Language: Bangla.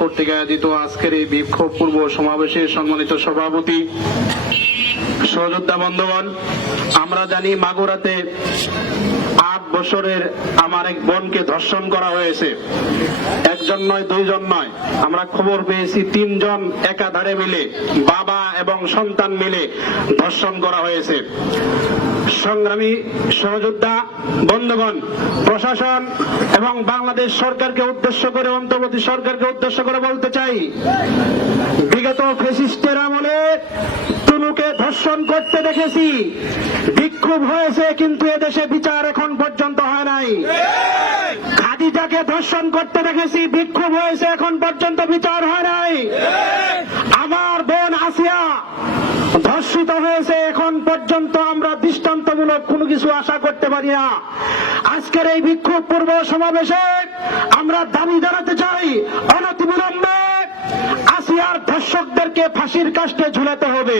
কর্তৃক আয়োজিত আজকের এই বিক্ষোভ পূর্ব সমাবেশের সম্মানিত সভাপতি, সহযোদ্ধা বন্ধুগণ, আমরা জানি মাগুরাতে 8 বছরের আমার এক বোনকে ধর্ষণ করা হয়েছে। একজন নয়, দুইজন নয়, আমরা খবর পেয়েছি 3 জন একাধারে মিলে, বাবা এবং সন্তান মিলে ধর্ষণ করা হয়েছে। সংগ্রামী সহযোদ্ধা বন্ধুগণ, প্রশাসন এবং বাংলাদেশ সরকারকে উদ্দেশ্য করে, অন্তর্বর্তী সরকারকে উদ্দেশ্য করে বলতে চাই, বিগত ফ্যাসিস্টের আমলে তনুকে ধর্ষণ করতে দেখেছি, বিক্ষোভ হয়েছে, কিন্তু এদেশে বিচার এখন পর্যন্ত হয় নাই। খাদিজাকে ধর্ষণ করতে দেখেছি, বিক্ষোভ হয়েছে, এখন পর্যন্ত বিচার হয় নাই। আমার বোন আসিয়া ধর্ষিত হয়েছে, এখন পর্যন্ত আমরা দৃষ্টান্তমূলক কোনো কিছু আশা করতে পারি না। আজকের এই বিক্ষোভ পূর্ব সমাবেশে আমরা দাবি জানাতে চাই, অনতিবিলম্বে আসিয়ার ধর্ষকদেরকে ফাঁসির কাস্টে ঝুলাতে হবে।